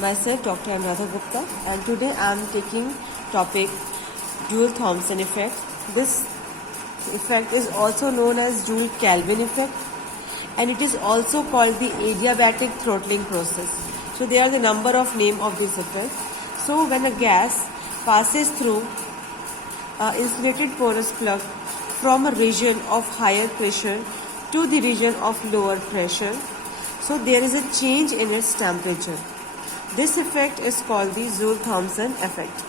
Myself Dr. Anuradha Gupta, and today I am taking topic Joule-Thomson effect. This effect is also known as Joule-Kelvin effect, and it is also called the adiabatic throttling process. So they are the number of name of this effect. So when a gas passes through insulated porous plug from a region of higher pressure to the region of lower pressure, so there is a change in its temperature. This effect is called the Joule-Thomson effect.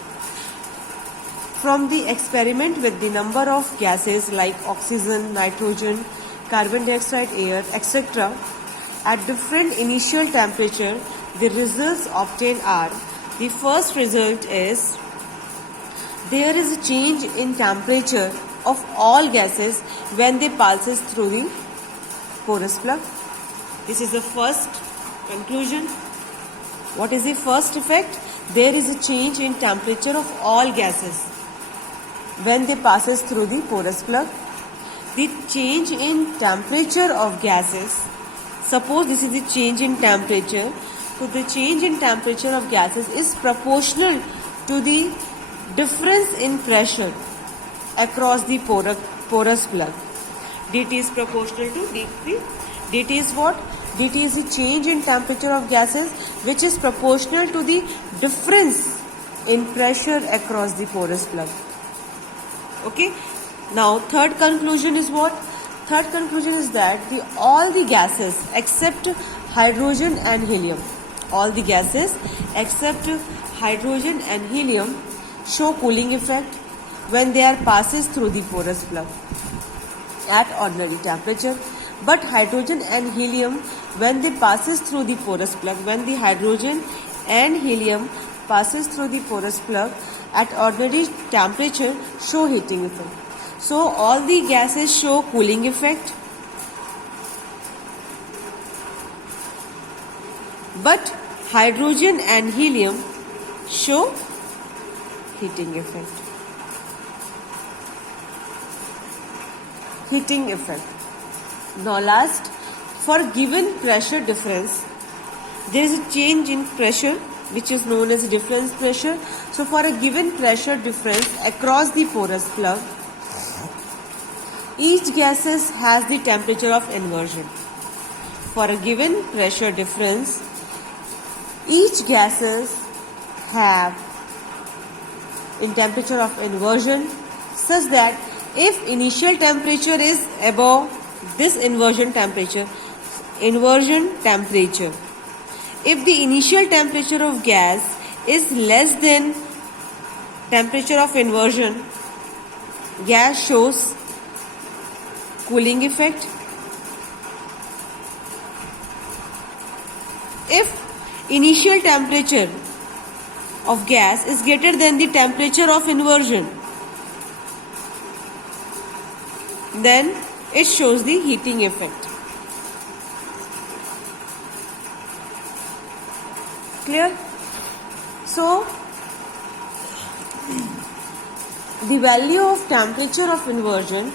From the experiment with the number of gases like oxygen, nitrogen, carbon dioxide, air, etc. at different initial temperature, the results obtained are: the first result is there is a change in temperature of all gases when they passes through the porous plug. This is the first conclusion. What is the first effect? There is a change in temperature of all gases when they passes through the porous plug. The change in temperature of gases, suppose this is the change in temperature, so the change in temperature of gases is proportional to the difference in pressure across the porous plug. dt is proportional to dt. dt is what? dt is the change in temperature of gases which is proportional to the difference in pressure across the porous plug. Okay. Now third conclusion is what? Third conclusion is that all the gases except hydrogen and helium, all the gases except hydrogen and helium show cooling effect when they are passes through the porous plug at ordinary temperature. But hydrogen and helium, when they passes through the porous plug, when the hydrogen and helium passes through the porous plug at ordinary temperature, show heating effect. So all the gases show cooling effect, but hydrogen and helium show heating effect. Heating effect. Now last, for given pressure difference, there is a change in pressure which is known as difference pressure. So for a given pressure difference across the porous plug, each gases has the temperature of inversion. For a given pressure difference, each gases have in temperature of inversion such that if initial temperature is above this inversion temperature, if the initial temperature of gas is less than temperature of inversion, gas shows cooling effect. If initial temperature of gas is greater than the temperature of inversion, then it shows the heating effect. Clear? So, the value of temperature of inversion,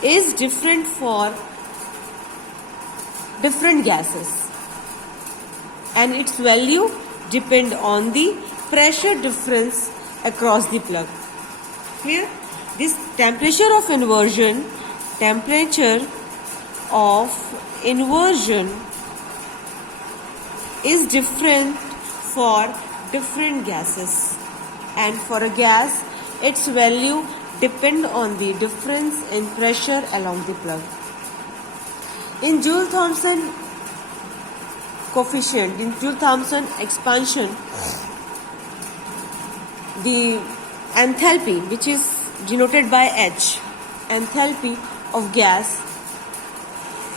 is different for different gases, and its value depend on the pressure difference across the plug. Clear? This temperature of inversion is different for different gases, and for a gas its value depend on the difference in pressure along the plug. In Joule-Thomson coefficient, in Joule-Thomson expansion, the enthalpy, which is denoted by H, enthalpy of gas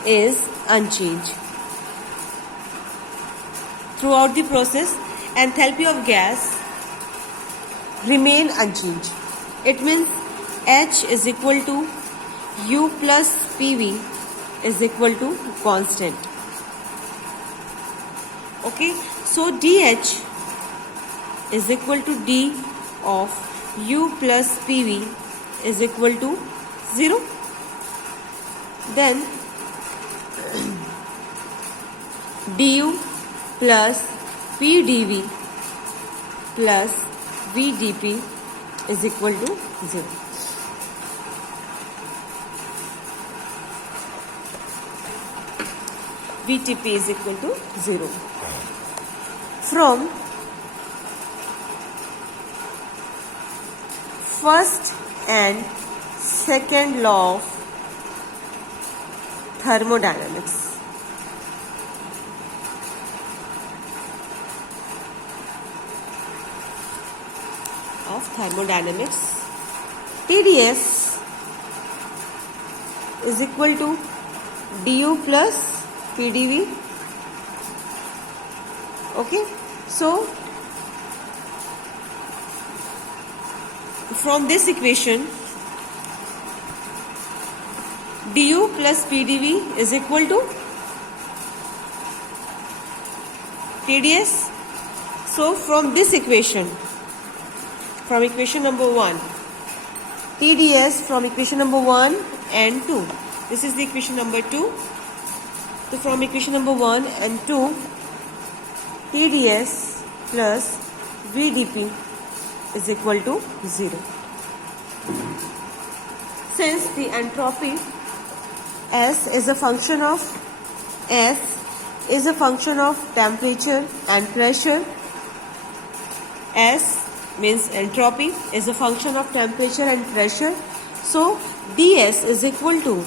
is unchanged. Throughout the process, enthalpy of gas remain unchanged. It means H is equal to U plus PV is equal to constant. Okay, so DH is equal to D of U plus PV is equal to 0. Then du plus pdv plus vdp is equal to 0. VTP is equal to 0. From first and second law of thermodynamics. TdS is equal to du plus pdv. Okay, so from this equation, du plus pdv is equal to TdS. So from this equation, from equation number 1, TdS from equation number 1 and 2. This is the equation number 2. So from equation number 1 and 2, TdS plus VdP is equal to 0. Since the entropy S is a function of temperature and pressure. S means entropy is a function of temperature and pressure. So ds is equal to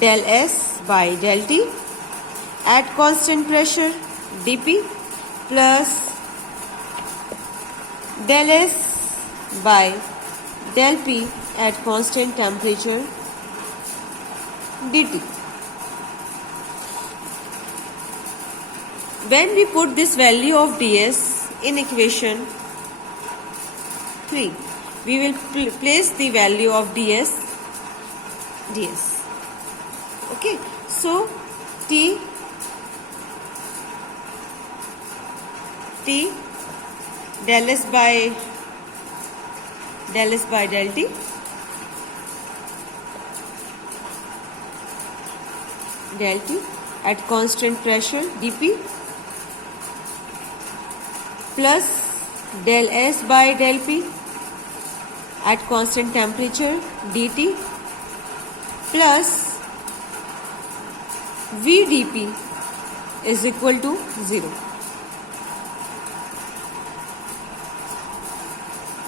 del S by del T at constant pressure dP plus del S by del P at constant temperature dt. When we put this value of ds in equation 3, we will place the value of ds. Okay, so T del S by del T at constant pressure dP plus del S by del P at constant temperature dt plus VdP is equal to 0.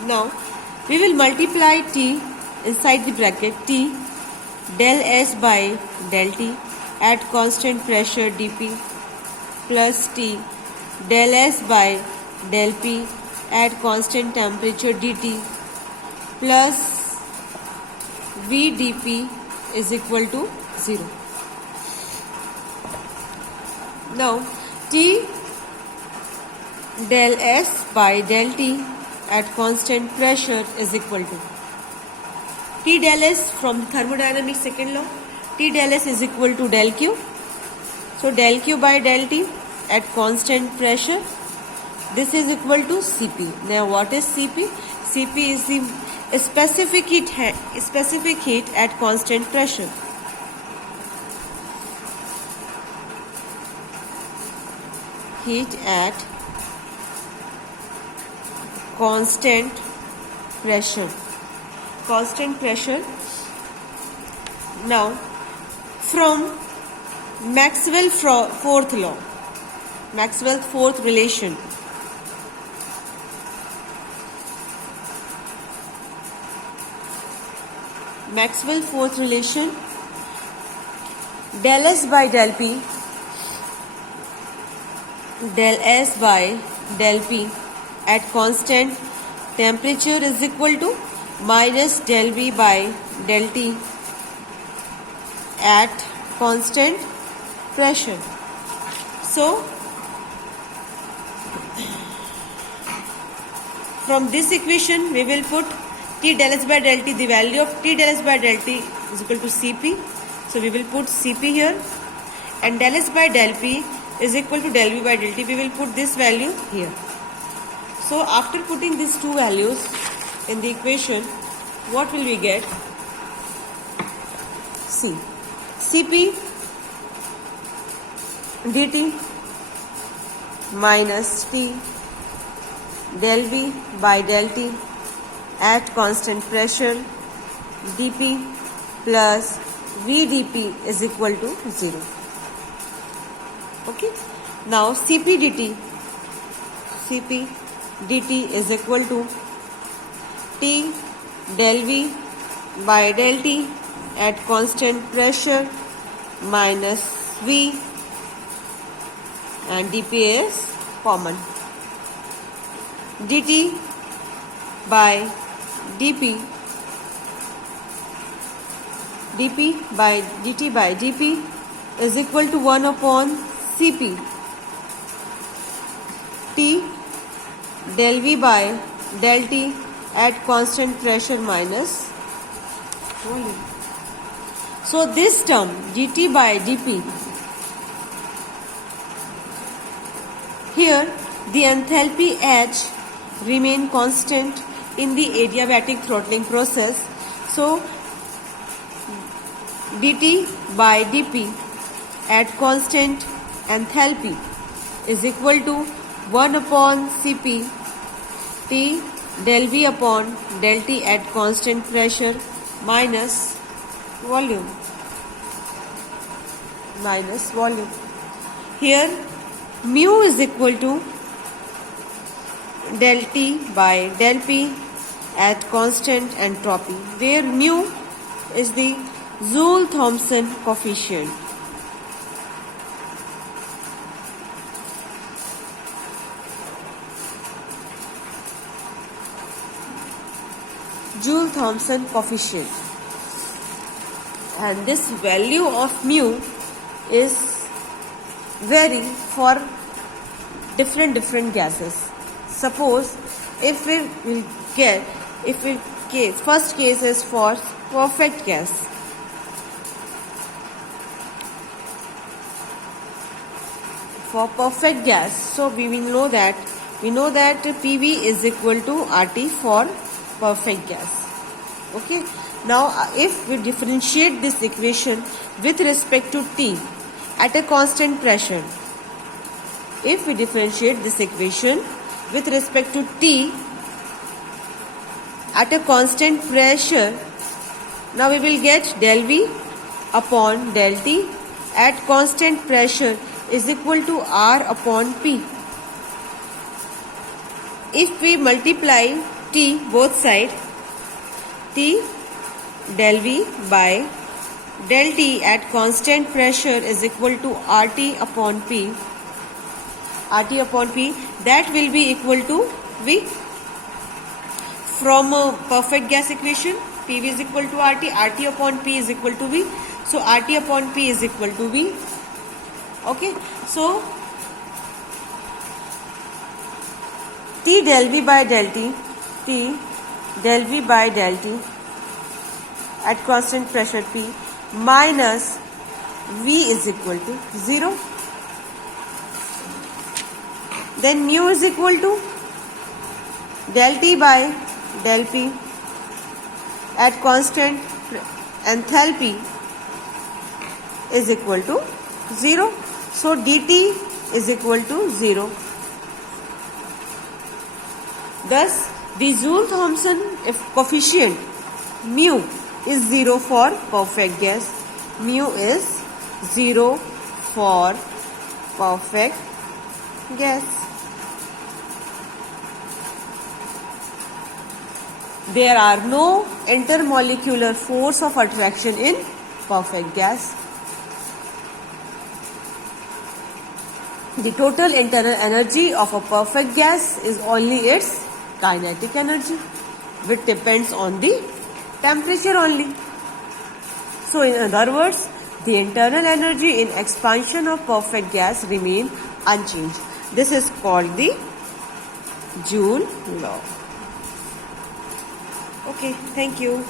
Now we will multiply T inside the bracket T del S by del T at constant pressure dP plus T del S by del P at constant temperature dt plus VdP is equal to 0. Now T del S by del T at constant pressure is equal to T del S from thermodynamics second law. T del S is equal to del Q. So del Q by del T at constant pressure. This is equal to Cp. Now what is Cp? Cp is the specific heat at constant pressure. Heat at constant pressure. Now from Maxwell's fourth law, Maxwell's fourth relation, del S by del P, del S by del P at constant temperature is equal to minus del V by del T at constant pressure. So from this equation we will put T del S by del T, the value of T del S by del T is equal to Cp. So we will put Cp here, and del S by del P is equal to del V by del T. We will put this value here. So after putting these two values in the equation, what will we get? See, Cp dt minus T del V by del T at constant pressure dP plus V dP is equal to 0. Okay. Now Cp dt is equal to T del V by del T at constant pressure minus V, and dP is common. dt by dP is equal to 1 upon Cp T del V by del T at constant pressure minus volume. So this term dt by dP, here the enthalpy H remain constant in the adiabatic throttling process. So dt by dP at constant enthalpy is equal to 1 upon Cp T del V upon del T at constant pressure minus volume. Here mu is equal to del T by del P at constant entropy, where mu is the Joule-Thomson coefficient. Joule-Thomson coefficient, and this value of mu is vary for different gases. Suppose if we will get first case is for perfect gas. For perfect gas, so we know that PV is equal to RT for perfect gas. Okay. Now if we differentiate this equation with respect to T at a constant pressure, now we will get del V upon del T at constant pressure is equal to R upon P. If we multiply T both sides, T del V by del T at constant pressure is equal to RT upon P, that will be equal to V. From a perfect gas equation, PV is equal to RT upon P is equal to V. So RT upon P is equal to V. Okay, so T del V by del T at constant pressure P minus V is equal to 0. Then mu is equal to del T by del P at constant enthalpy is equal to 0. So dt is equal to 0. Thus the Joule-Thomson coefficient mu is 0 for perfect gas. Mu is 0 for perfect gas. There are no intermolecular force of attraction in perfect gas. The total internal energy of a perfect gas is only its kinetic energy, which depends on the temperature only. So in other words, the internal energy in expansion of perfect gas remain unchanged. This is called the Joule law. Okay, thank you.